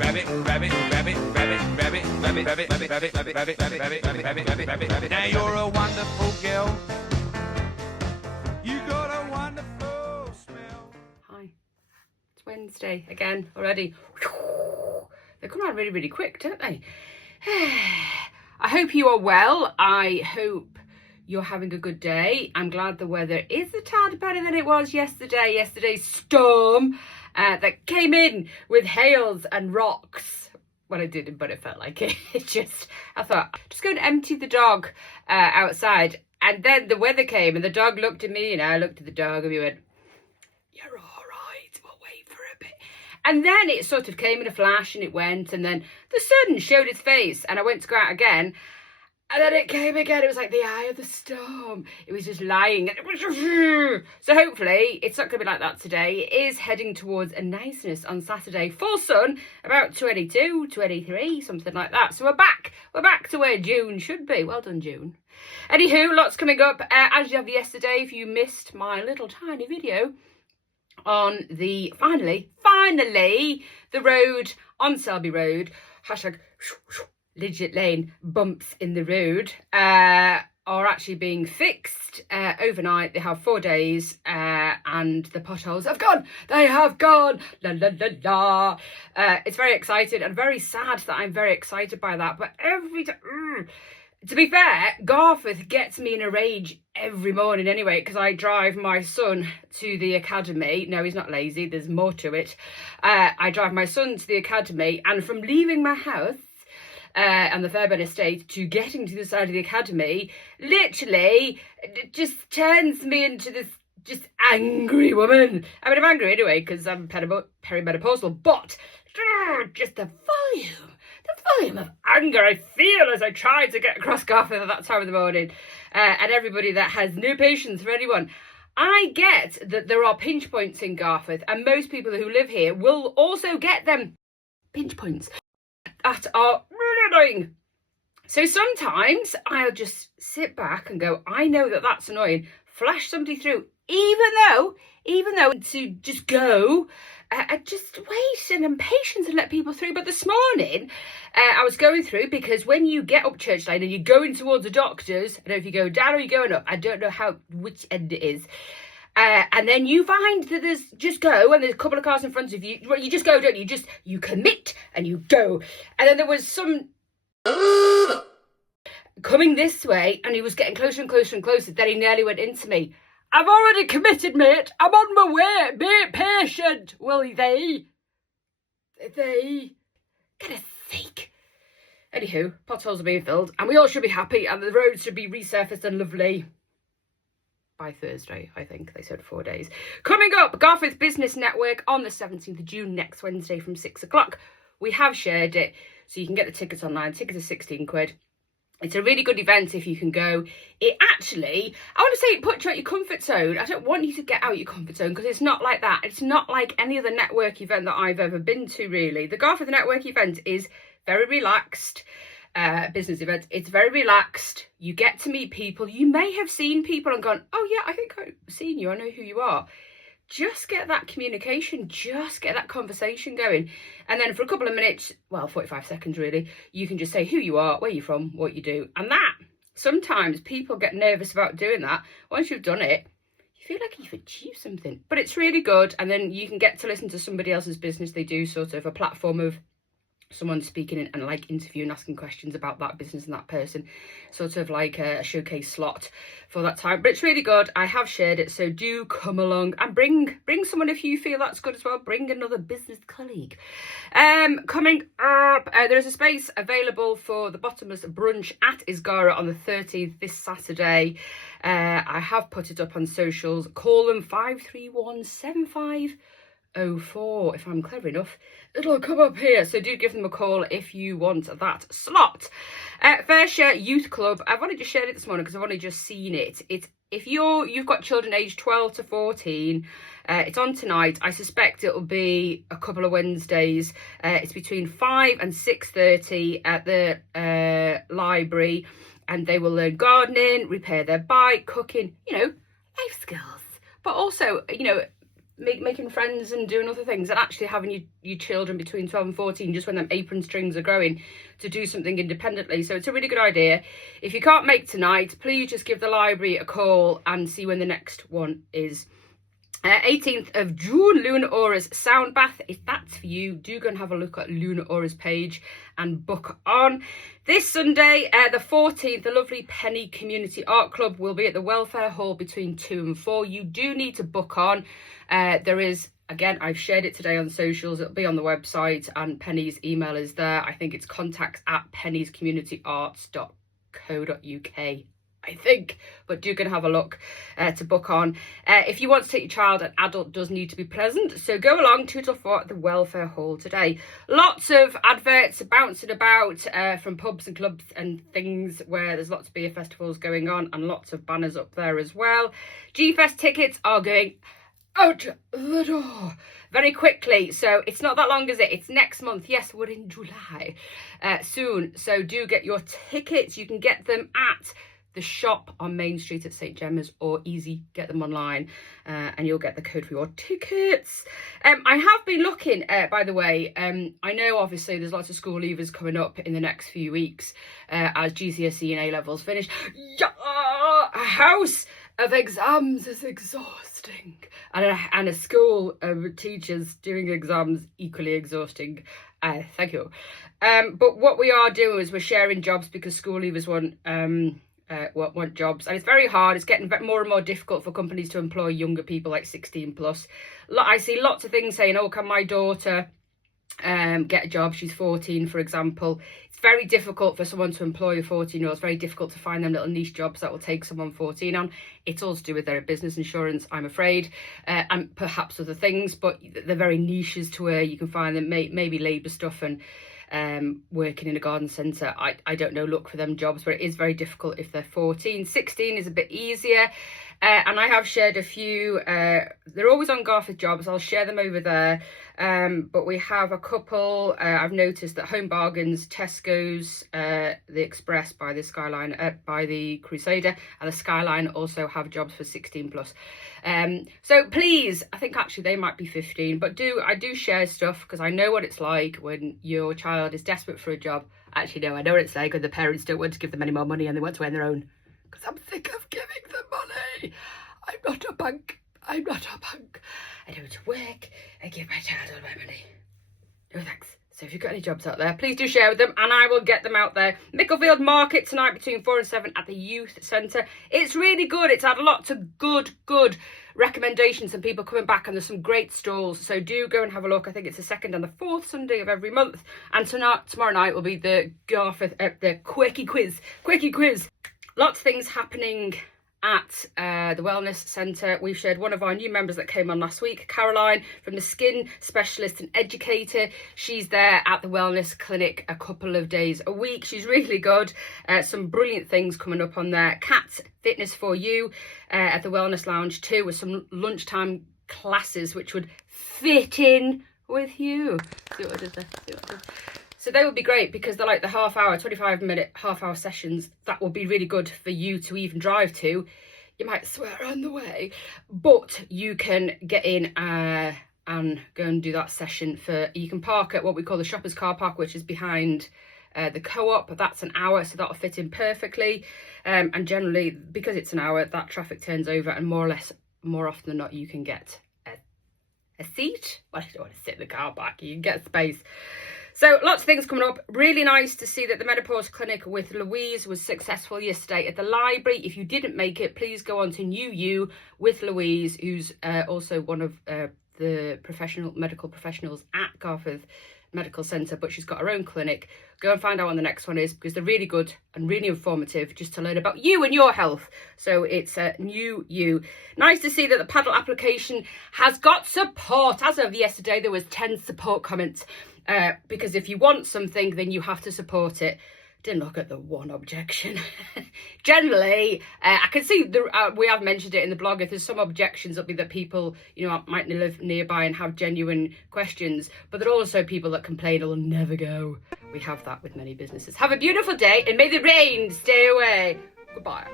Now you're a wonderful girl. You got a wonderful smell. Hi. It's Wednesday again already. They come around really, really quick, don't they? I hope you are well. I hope you're having a good day. I'm glad the weather is a tad better than it was yesterday. Yesterday's storm that came in with hails and rocks. Well, it didn't, but it felt like it. I thought, just going to empty the dog outside. And then the weather came and the dog looked at me and I looked at the dog and we went, you're all right, we'll wait for a bit. And then it sort of came in a flash and it went, and then the sun showed its face and I went to go out again. And then it came again. It was like the eye of the storm. It was just lying. And it was just... So hopefully it's not going to be like that today. It is heading towards a niceness on Saturday. Full sun, about 22, 23, something like that. So we're back. We're back to where June should be. Well done, June. Anywho, lots coming up. As you have yesterday, if you missed my little tiny video on the, finally, the road on Selby Road. Hashtag... Lidget Lane bumps in the road are actually being fixed overnight. They have 4 days and the potholes have gone. They have gone. La la la la. It's very exciting and very sad that I'm very excited by that. But every time, to be fair, Garforth gets me in a rage every morning anyway, because I drive my son to the academy. No, he's not lazy. There's more to it. I drive my son to the academy, and from leaving my house and the Fairburn estate to getting to the side of the academy, literally just turns me into this just angry woman. I mean, I'm angry anyway because I'm perimenopausal, but just the volume of anger I feel as I try to get across Garforth at that time of the morning, and everybody that has no patience for anyone. I get that there are pinch points in Garforth, and most people who live here will also get them pinch points that are really annoying. So sometimes I'll just sit back and go, I know that that's annoying, flash somebody through, even though to just go, I just wait and I'm patient and let people through. But this morning I was going through, because when you get up Church Lane and you're going towards the doctors, I don't know if you go down or you're going up, I don't know which end it is. And then you find that there's just go, and there's a couple of cars in front of you. Well, you just go, don't you? You commit and you go. And then there was some coming this way, and he was getting closer and closer and closer. Then he nearly went into me. I've already committed, mate. I'm on my way. Be patient. Will they? Goodness sake. Anywho, potholes are being filled, and we all should be happy, and the roads should be resurfaced and lovely by Thursday. I think they said 4 days. Coming up, Garforth Business Network on the 17th of June, next Wednesday from 6 o'clock. We have shared it, so you can get the tickets online. Tickets are 16 quid. It's a really good event if you can go. It actually, I want to say, it puts you out your comfort zone. I don't want you to get out your comfort zone, because it's not like that. It's not like any other network event that I've ever been to, really. The Garforth Network event is very relaxed. Business event. It's very relaxed. You get to meet people. You may have seen people and gone, oh yeah, I think I've seen you. I know who you are. Just get that communication, just get that conversation going. And then for a couple of minutes, well, 45 seconds really, you can just say who you are, where you're from, what you do. And that, sometimes people get nervous about doing that. Once you've done it, you feel like you've achieved something. But it's really good. And then you can get to listen to somebody else's business. They do sort of a platform of someone speaking and like interviewing, asking questions about that business and that person, sort of like a showcase slot for that time. But it's really good. I have shared it, so do come along and bring someone if you feel that's good as well. Bring another business colleague. Coming up, there's a space available for the bottomless brunch at Isgara on the 30th, this Saturday. I have put it up on socials. Call them 5317504. If I'm clever enough, it'll come up here, so do give them a call if you want that slot. Fairshire Youth Club, I've only just shared it this morning because I've only just seen it. It's if you've got children aged 12 to 14, it's on tonight. I suspect it'll be a couple of Wednesdays. It's between 5 and 6:30 at the library, and they will learn gardening, repair their bike, cooking, life skills, but also, making friends and doing other things, and actually having your children between 12 and 14, just when them apron strings are growing, to do something independently. So it's a really good idea. If you can't make tonight, please just give the library a call and see when the next one is. 18th of June, Luna Aura's Sound Bath. If that's for you, do go and have a look at Luna Aura's page and book on. This Sunday, the 14th, the lovely Penny Community Art Club will be at the Welfare Hall between 2 and 4. You do need to book on. There is, again, I've shared it today on socials. It'll be on the website, and Penny's email is there. I think it's contacts@pennyscommunityarts.co.uk. I think, but do go and have a look to book on. If you want to take your child, an adult does need to be present, so go along 2 till 4 at the Welfare Hall today. Lots of adverts bouncing about from pubs and clubs and things where there's lots of beer festivals going on, and lots of banners up there as well. G-Fest tickets are going out the door very quickly, so it's not that long, is it? It's next month. Yes, we're in July soon, so do get your tickets. You can get them at the shop on Main Street at St Gemma's, or easy, get them online, and you'll get the code for your tickets. I have been looking, by the way, I know obviously there's lots of school leavers coming up in the next few weeks as GCSE and A-levels finish. Yeah, a house of exams is exhausting, and a school of teachers doing exams equally exhausting. Thank you. But what we are doing is we're sharing jobs, because school leavers want jobs, and it's very hard. It's getting more and more difficult for companies to employ younger people, like 16 plus. I see lots of things saying, oh, can my daughter get a job? She's 14, for example. It's very difficult for someone to employ a 14-year-old. It's very difficult to find them little niche jobs that will take someone 14 on. It's all to do with their business insurance, I'm afraid, and perhaps other things, but they're very niches to where you can find them, maybe labour stuff and working in a garden centre. I don't know, look for them jobs, but it is very difficult if they're 14. 16 is a bit easier, and I have shared a few. They're always on Garforth Jobs. I'll share them over there, but we have a couple. I've noticed that Home Bargains, Tesco's, the Express by the Skyline, by the Crusader, and the Skyline also have jobs for 16 plus. So please, I think actually they might be 15, but I do share stuff, because I know what it's like when your child is desperate for a job. Actually, no, I know what it's like when the parents don't want to give them any more money and they want to earn their own, because I'm sick of giving them money. I'm not a bank. I don't want to work and give my child all my money. No thanks. So if you've got any jobs out there, please do share with them, and I will get them out there. Micklefield Market tonight between 4 and 7 at the Youth Centre. It's really good. It's had lots of good recommendations and people coming back, and there's some great stalls. So do go and have a look. I think it's the 2nd and the 4th Sunday of every month. And tomorrow night will be the Garforth, the Quirky Quiz. Lots of things happening at the Wellness Centre. We've shared one of our new members that came on last week, Caroline, from the Skin Specialist and Educator. She's there at the Wellness Clinic a couple of days a week. She's really good. Some brilliant things coming up on there. Cat Fitness for You at the Wellness Lounge too, with some lunchtime classes which would fit in with you. See what I did there? So they would be great, because they're like the 25-minute half-hour sessions. That would be really good for you to even drive to. You might swear on the way, but you can get in and go and do that session. You can park at what we call the shoppers car park, which is behind the Co-op. That's an hour, so that'll fit in perfectly. And generally, because it's an hour, that traffic turns over, and more often than not, you can get a seat. Well, you don't want to sit in the car park, you can get space. So lots of things coming up. Really nice to see that the menopause clinic with Louise was successful yesterday at the library. If you didn't make it, please go on to New You with Louise, who's also one of the medical professionals at Garforth Medical Centre, but she's got her own clinic. Go and find out when the next one is, because they're really good and really informative, just to learn about you and your health. So it's New You. Nice to see that the paddle application has got support. As of yesterday, there was 10 support comments. Because if you want something, then you have to support it. Didn't look at the one objection. Generally, I can see we have mentioned it in the blog. If there's some objections, it'll be that people, might live nearby and have genuine questions. But there are also people that complain it'll never go. We have that with many businesses. Have a beautiful day, and may the rain stay away. Goodbye.